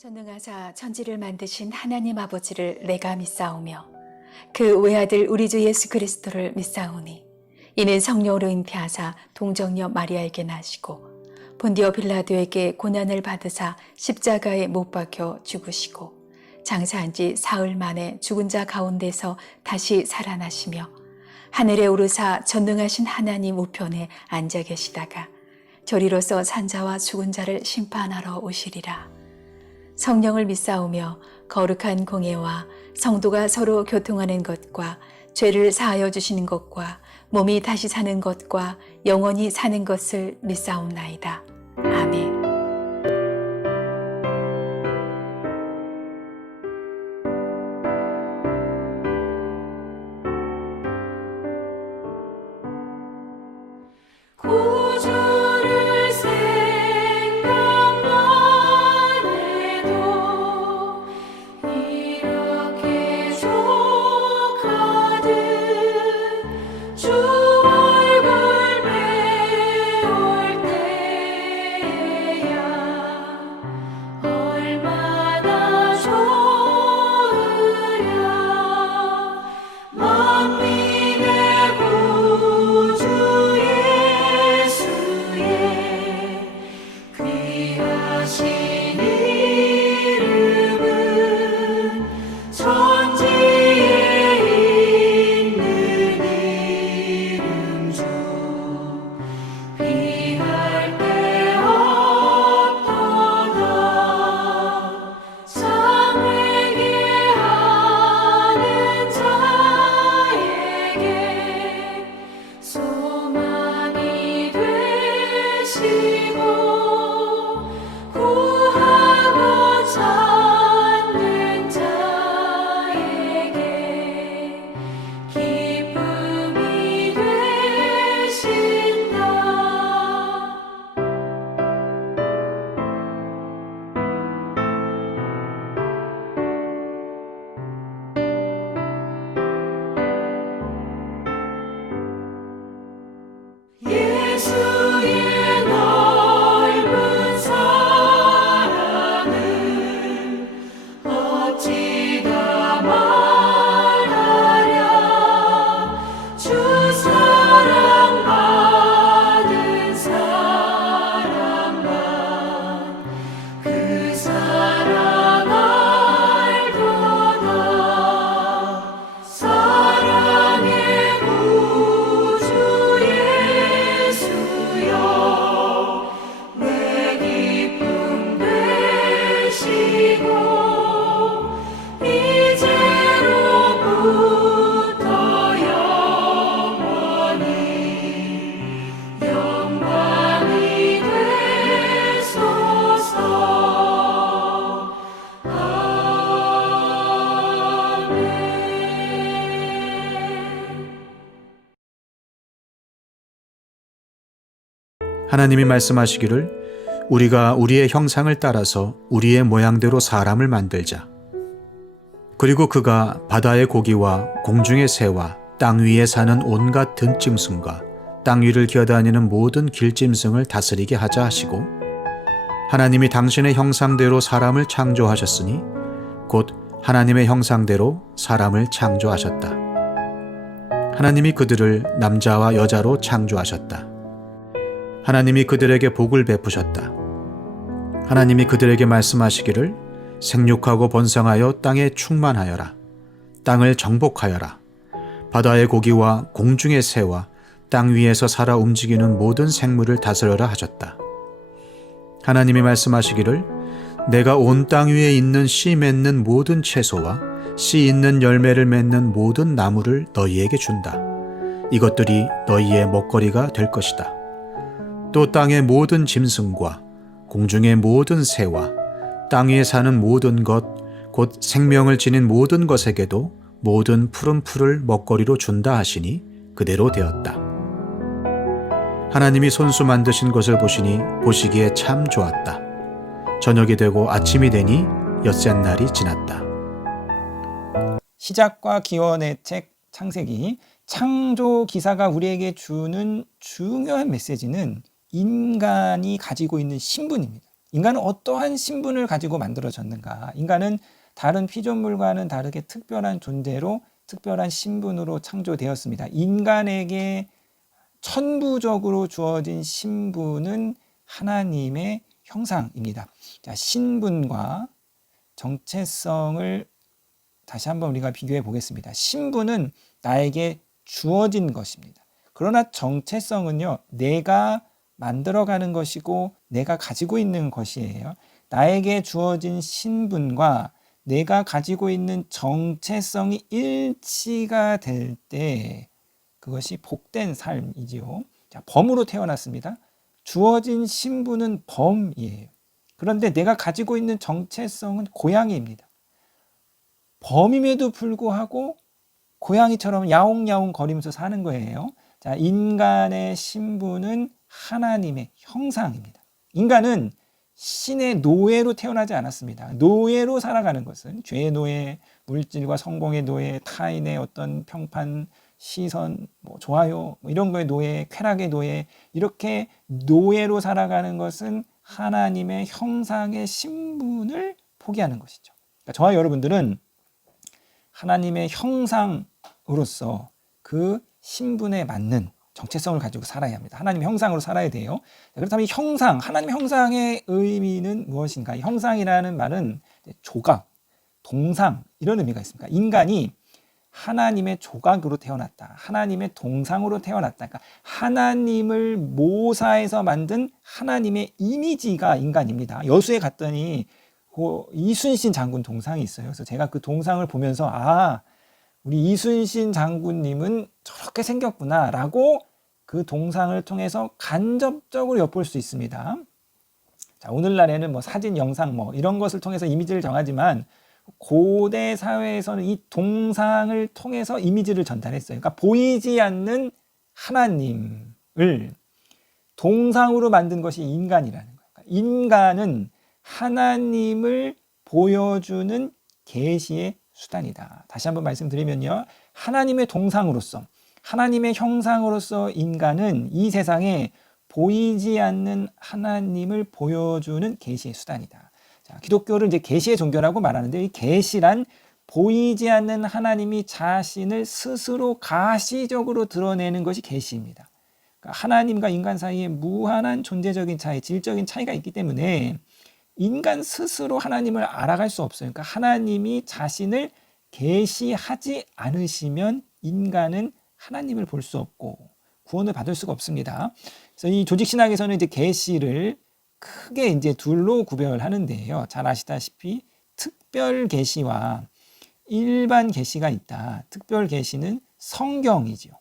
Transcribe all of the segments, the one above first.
전능하사 천지를 만드신 하나님 아버지를 내가 믿사오며 그 외아들 우리 주 예수 그리스도를 믿사오니 이는 성령으로 잉태하사 동정녀 마리아에게 나시고 본디오 빌라도에게 고난을 받으사 십자가에 못 박혀 죽으시고 장사한 지 사흘 만에 죽은 자 가운데서 다시 살아나시며 하늘에 오르사 전능하신 하나님 우편에 앉아 계시다가 저리로서 산자와 죽은 자를 심판하러 오시리라. 성령을 믿사오며 거룩한 공예와 성도가 서로 교통하는 것과 죄를 사하여 주시는 것과 몸이 다시 사는 것과 영원히 사는 것을 믿사옵나이다. 아멘. 구주를 생각만 해도 이렇게 족하듯 주 얼굴 배울 때야 얼마나 좋으랴. 만민의 구주 귀하신 이름은 천지에 있는 이름 중 비할 데 없도다. 참 회개하는 자에게 소망이 되시고 구하고 찾는 자에게 기쁨이 되신다. 예수의 넓은 사랑을 어찌 다 말하랴. 주 사랑받은 사람만 그 사랑 알도다. 사랑의 구주 예수여 내 기쁨 되시고 이제로부터 영원히 영광이 되소서. 아멘. 하나님이 말씀하시기를 우리가 우리의 형상을 따라서 우리의 모양대로 사람을 만들자. 그리고 그가 바다의 고기와 공중의 새와 땅 위에 사는 온갖 들짐승과 땅 위를 기어다니는 모든 길짐승을 다스리게 하자 하시고, 하나님이 당신의 형상대로 사람을 창조하셨으니 곧 하나님의 형상대로 사람을 창조하셨다. 하나님이 그들을 남자와 여자로 창조하셨다. 하나님이 그들에게 복을 베푸셨다. 하나님이 그들에게 말씀하시기를 생육하고 번성하여 땅에 충만하여라. 땅을 정복하여라. 바다의 고기와 공중의 새와 땅 위에서 살아 움직이는 모든 생물을 다스려라 하셨다. 하나님이 말씀하시기를 내가 온 땅 위에 있는 씨 맺는 모든 채소와 씨 있는 열매를 맺는 모든 나무를 너희에게 준다. 이것들이 너희의 먹거리가 될 것이다. 또 땅의 모든 짐승과 공중의 모든 새와 땅 위에 사는 모든 것, 곧 생명을 지닌 모든 것에게도 모든 푸른 풀을 먹거리로 준다 하시니 그대로 되었다. 하나님이 손수 만드신 것을 보시니 보시기에 참 좋았다. 저녁이 되고 아침이 되니 엿새 날이 지났다. 시작과 기원의 책 창세기, 창조 기사가 우리에게 주는 중요한 메시지는 인간이 가지고 있는 신분입니다. 인간은 어떠한 신분을 가지고 만들어졌는가? 인간은 다른 피조물과는 다르게 특별한 존재로 특별한 신분으로 창조되었습니다. 인간에게 천부적으로 주어진 신분은 하나님의 형상입니다. 자, 신분과 정체성을 다시 한번 우리가 비교해 보겠습니다. 신분은 나에게 주어진 것입니다. 그러나 정체성은요, 내가 만들어가는 것이고 내가 가지고 있는 것이에요. 나에게 주어진 신분과 내가 가지고 있는 정체성이 일치가 될 때 그것이 복된 삶이지요. 자, 범으로 태어났습니다. 주어진 신분은 범이에요. 그런데 내가 가지고 있는 정체성은 고양이입니다. 범임에도 불구하고 고양이처럼 야옹야옹 거리면서 사는 거예요. 자, 인간의 신분은 하나님의 형상입니다. 인간은 신의 노예로 태어나지 않았습니다. 노예로 살아가는 것은 죄의 노예, 물질과 성공의 노예, 타인의 어떤 평판, 시선, 좋아요, 이런 거의 노예, 쾌락의 노예, 이렇게 노예로 살아가는 것은 하나님의 형상의 신분을 포기하는 것이죠. 그러니까 저와 여러분들은 하나님의 형상으로서 그 신분에 맞는 정체성을 가지고 살아야 합니다. 하나님의 형상으로 살아야 돼요. 그렇다면 형상, 하나님의 형상의 의미는 무엇인가? 형상이라는 말은 조각, 동상 이런 의미가 있습니다. 인간이 하나님의 조각으로 태어났다. 하나님의 동상으로 태어났다. 그러니까 하나님을 모사해서 만든 하나님의 이미지가 인간입니다. 여수에 갔더니 이순신 장군 동상이 있어요. 그래서 제가 그 동상을 보면서 우리 이순신 장군님은 저렇게 생겼구나 라고 그 동상을 통해서 간접적으로 엿볼 수 있습니다. 자, 오늘날에는 사진, 영상 이런 것을 통해서 이미지를 정하지만 고대 사회에서는 이 동상을 통해서 이미지를 전달했어요. 그러니까 보이지 않는 하나님을 동상으로 만든 것이 인간이라는 거예요. 그러니까 인간은 하나님을 보여주는 계시의 수단이다. 다시 한번 말씀드리면요. 하나님의 동상으로서, 하나님의 형상으로서 인간은 이 세상에 보이지 않는 하나님을 보여주는 계시의 수단이다. 자, 기독교를 이제 계시의 종교라고 말하는데 이 계시란 보이지 않는 하나님이 자신을 스스로 가시적으로 드러내는 것이 계시입니다. 그러니까 하나님과 인간 사이에 무한한 존재적인 차이, 질적인 차이가 있기 때문에 인간 스스로 하나님을 알아갈 수 없어요. 그러니까 하나님이 자신을 계시하지 않으시면 인간은 하나님을 볼 수 없고 구원을 받을 수가 없습니다. 그래서 이 조직 신학에서는 이제 계시를 크게 이제 둘로 구별하는데요. 잘 아시다시피 특별 계시와 일반 계시가 있다. 특별 계시는 성경이지요.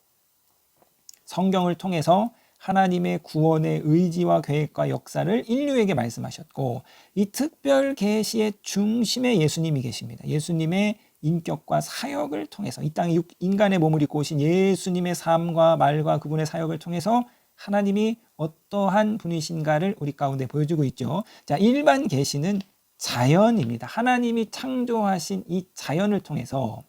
성경을 통해서 하나님의 구원의 의지와 계획과 역사를 인류에게 말씀하셨고 이 특별 계시의 중심에 예수님이 계십니다. 예수님의 인격과 사역을 통해서 이 땅에 인간의 몸을 입고 오신 예수님의 삶과 말과 그분의 사역을 통해서 하나님이 어떠한 분이신가를 우리 가운데 보여주고 있죠. 자, 일반 계시는 자연입니다. 하나님이 창조하신 이 자연을 통해서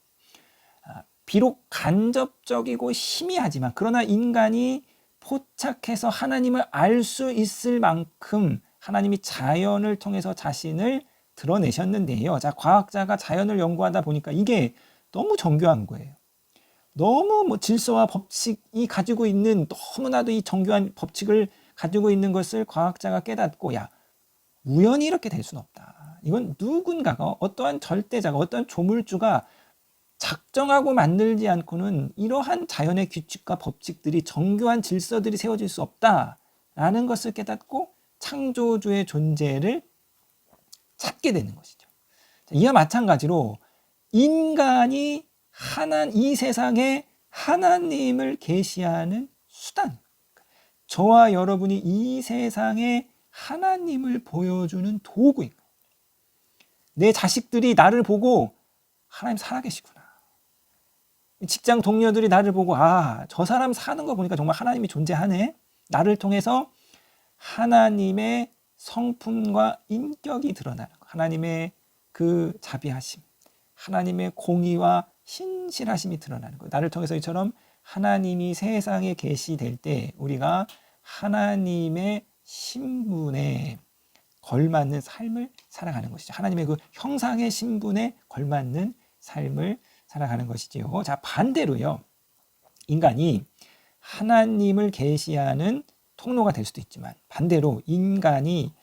비록 간접적이고 희미하지만 그러나 인간이 포착해서 하나님을 알 수 있을 만큼 하나님이 자연을 통해서 자신을 드러내셨는데요. 자, 과학자가 자연을 연구하다 보니까 이게 너무 정교한 거예요. 너무 질서와 법칙이 가지고 있는 너무나도 이 정교한 법칙을 가지고 있는 것을 과학자가 깨닫고 우연히 이렇게 될 수는 없다. 이건 누군가가 어떠한 절대자가 어떠한 조물주가 작정하고 만들지 않고는 이러한 자연의 규칙과 법칙들이 정교한 질서들이 세워질 수 없다라는 것을 깨닫고 창조주의 존재를 찾게 되는 것이죠. 이와 마찬가지로 인간이 이 세상에 하나님을 계시하는 수단, 저와 여러분이 이 세상에 하나님을 보여주는 도구인 거예요. 내 자식들이 나를 보고 하나님 살아계시구나. 직장 동료들이 나를 보고 저 사람 사는 거 보니까 정말 하나님이 존재하네. 나를 통해서 하나님의 성품과 인격이 드러나는 거. 하나님의 그 자비하심, 하나님의 공의와 신실하심이 드러나는 거예요. 나를 통해서 이처럼 하나님이 세상에 계시될 때 우리가 하나님의 신분에 걸맞는 삶을 살아가는 것이죠. 하나님의 그 형상의 신분에 걸맞는 삶을 살아가는 것이지요. 자, 반대로요. 인간이 하나님을 계시하는 통로가 될 수도 있지만 반대로 인간이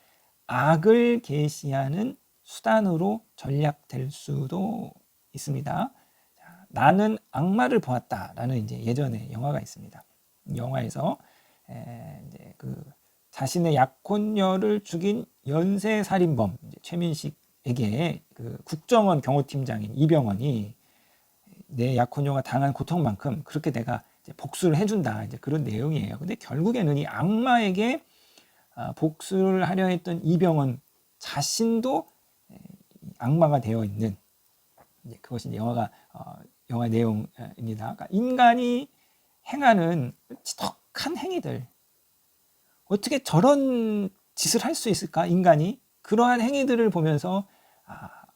악을 계시하는 수단으로 전략될 수도 있습니다. 자, 나는 악마를 보았다라는 이제 예전에 영화가 있습니다. 영화에서 이제 그 자신의 약혼녀를 죽인 연쇄 살인범 최민식에게 그 국정원 경호팀장인 이병헌이 내 약혼녀가 당한 고통만큼 그렇게 내가 이제 복수를 해준다, 이제 그런 내용이에요. 근데 결국에는 이 악마에게 복수를 하려 했던 이병헌 자신도 악마가 되어 있는, 이제 그것이 이제 영화 내용입니다. 그러니까 인간이 행하는 지독한 행위들, 어떻게 저런 짓을 할 수 있을까? 인간이 그러한 행위들을 보면서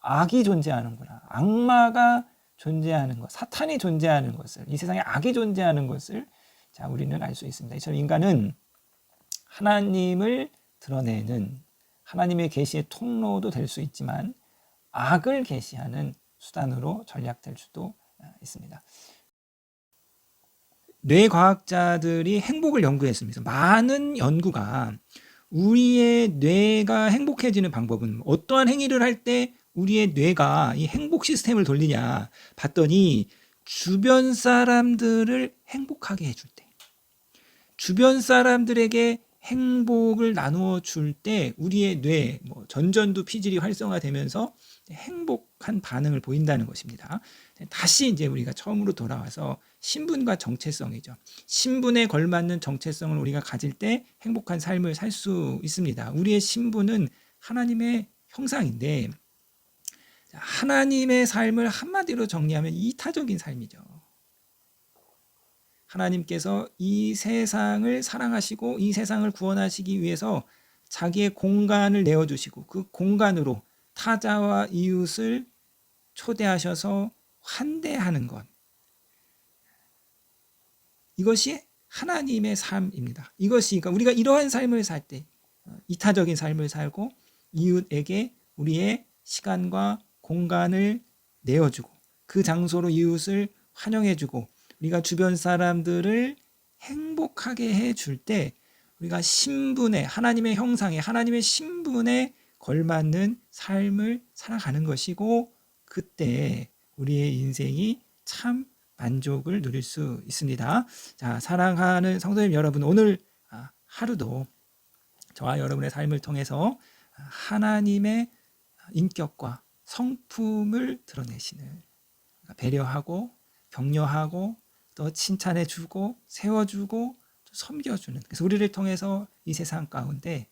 악이 존재하는구나, 악마가 존재하는 것, 사탄이 존재하는 것을, 이 세상에 악이 존재하는 것을 자 우리는 알 수 있습니다. 이처럼 인간은 하나님을 드러내는 하나님의 계시의 통로도 될 수 있지만 악을 계시하는 수단으로 전략될 수도 있습니다. 뇌과학자들이 행복을 연구했습니다. 많은 연구가 우리의 뇌가 행복해지는 방법은, 어떠한 행위를 할 때 우리의 뇌가 이 행복 시스템을 돌리냐 봤더니 주변 사람들을 행복하게 해줄 때, 주변 사람들에게 행복을 나누어 줄 때 우리의 뇌 전전두 피질이 활성화되면서 행복한 반응을 보인다는 것입니다. 다시 이제 우리가 처음으로 돌아와서 신분과 정체성이죠. 신분에 걸맞는 정체성을 우리가 가질 때 행복한 삶을 살 수 있습니다. 우리의 신분은 하나님의 형상인데, 하나님의 삶을 한마디로 정리하면 이타적인 삶이죠. 하나님께서 이 세상을 사랑하시고 이 세상을 구원하시기 위해서 자기의 공간을 내어주시고 그 공간으로 타자와 이웃을 초대하셔서 환대하는 것, 이것이 하나님의 삶입니다. 이것이, 그러니까 우리가 이러한 삶을 살 때, 이타적인 삶을 살고 이웃에게 우리의 시간과 공간을 내어주고 그 장소로 이웃을 환영해주고 우리가 주변 사람들을 행복하게 해줄 때 우리가 신분에, 하나님의 형상에, 하나님의 신분에 걸맞는 삶을 살아가는 것이고, 그때 우리의 인생이 참 만족을 누릴 수 있습니다. 자, 사랑하는 성도님 여러분, 오늘 하루도 저와 여러분의 삶을 통해서 하나님의 인격과 성품을 드러내시는, 배려하고 격려하고 또 칭찬해주고 세워주고 또 섬겨주는, 그래서 우리를 통해서 이 세상 가운데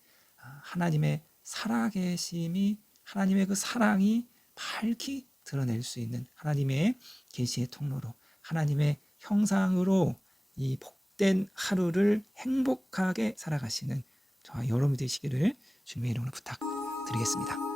하나님의 살아계심이, 하나님의 그 사랑이 밝히 드러낼 수 있는 하나님의 계시의 통로로, 하나님의 형상으로 이 복된 하루를 행복하게 살아가시는 저와 여러분이 되시기를 주님의 이름으로 부탁드리겠습니다.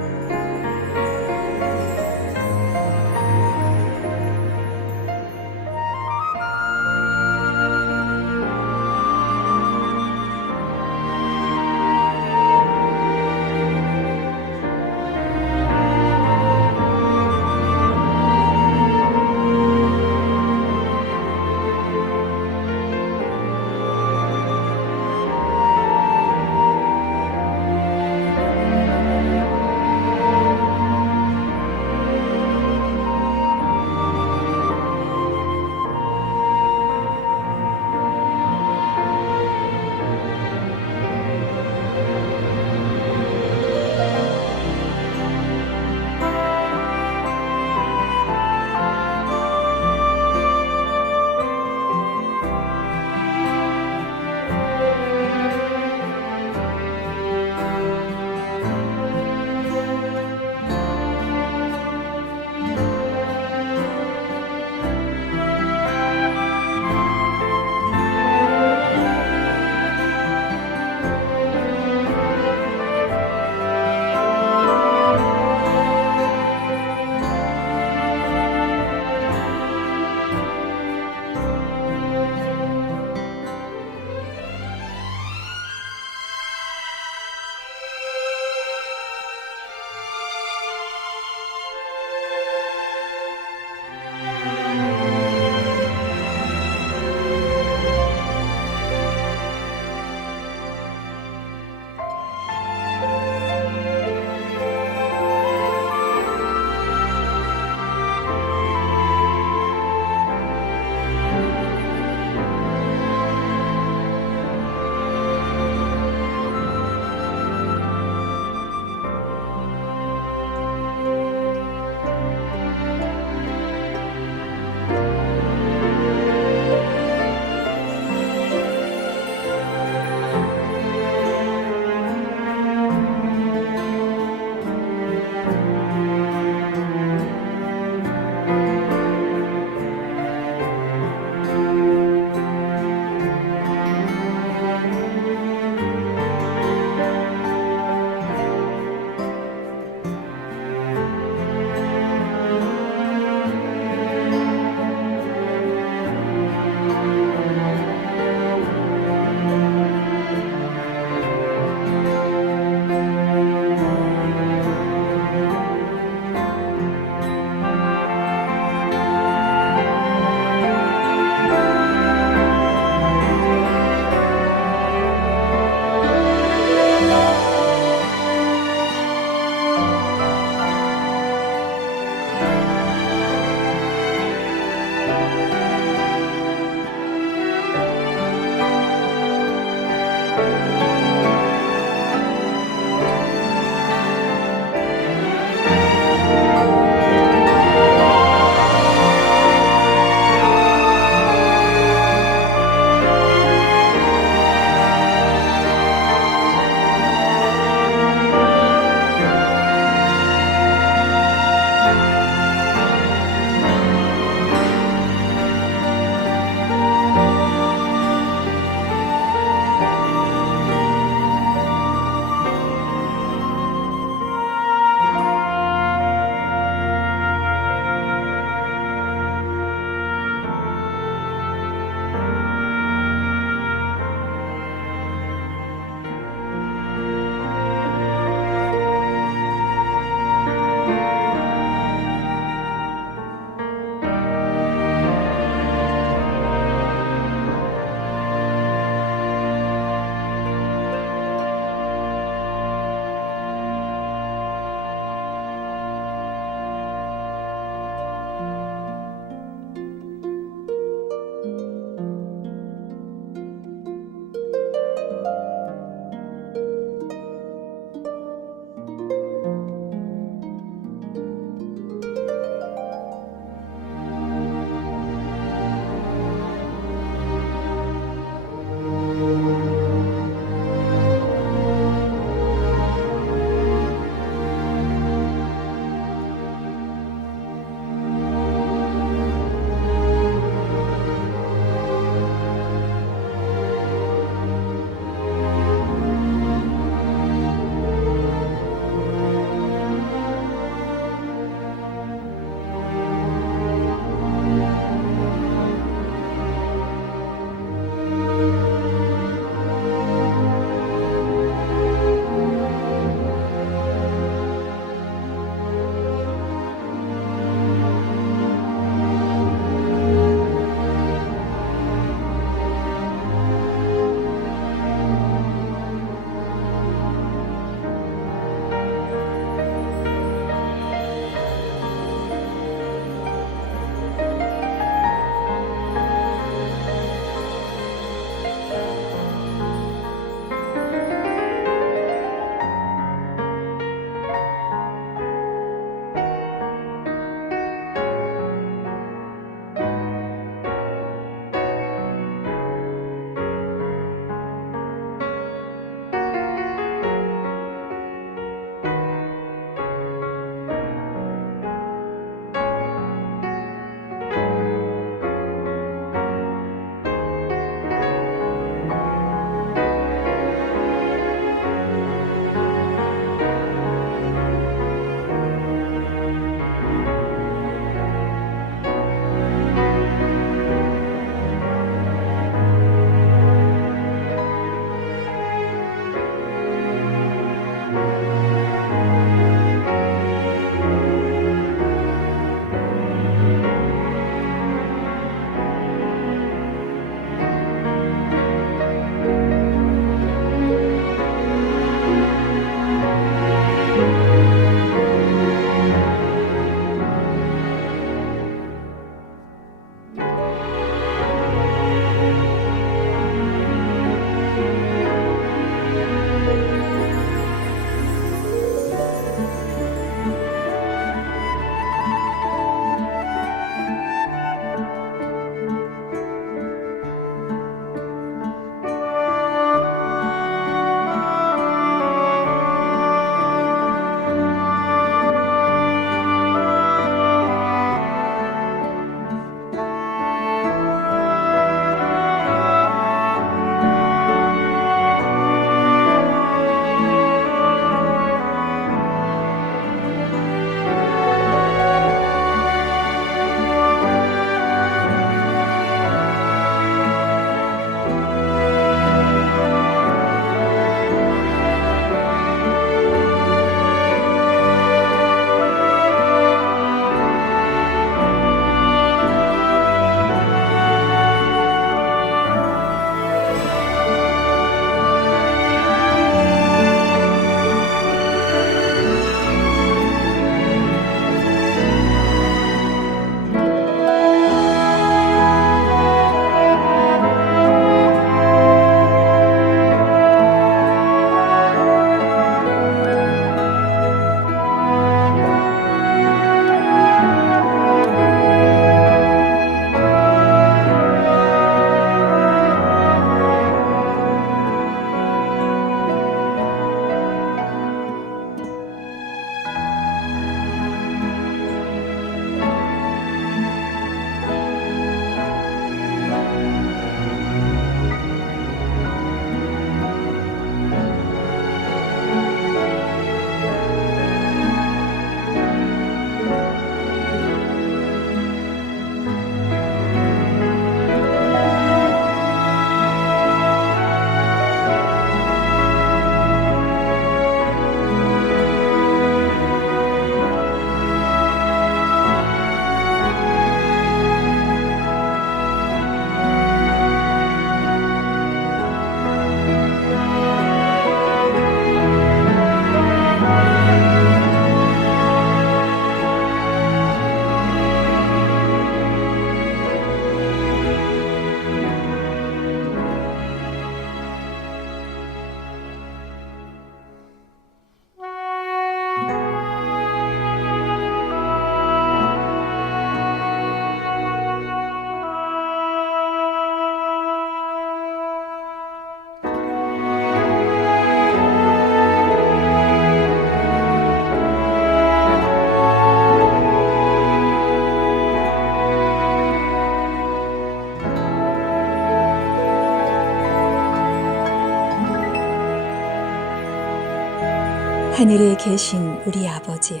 하늘에 계신 우리 아버지여,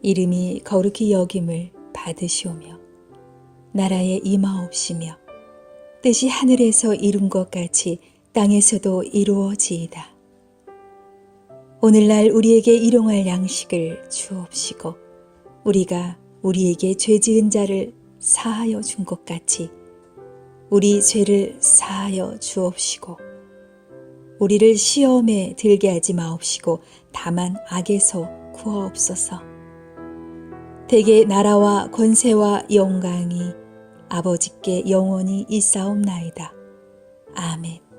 이름이 거룩히 여김을 받으시오며 나라에 임하옵시며 뜻이 하늘에서 이룬 것 같이 땅에서도 이루어지이다. 오늘날 우리에게 일용할 양식을 주옵시고 우리가 우리에게 죄 지은 자를 사하여 준 것 같이 우리 죄를 사하여 주옵시고 우리를 시험에 들게 하지 마옵시고 다만 악에서 구하옵소서. 대개 나라와 권세와 영광이 아버지께 영원히 있사옵나이다. 아멘.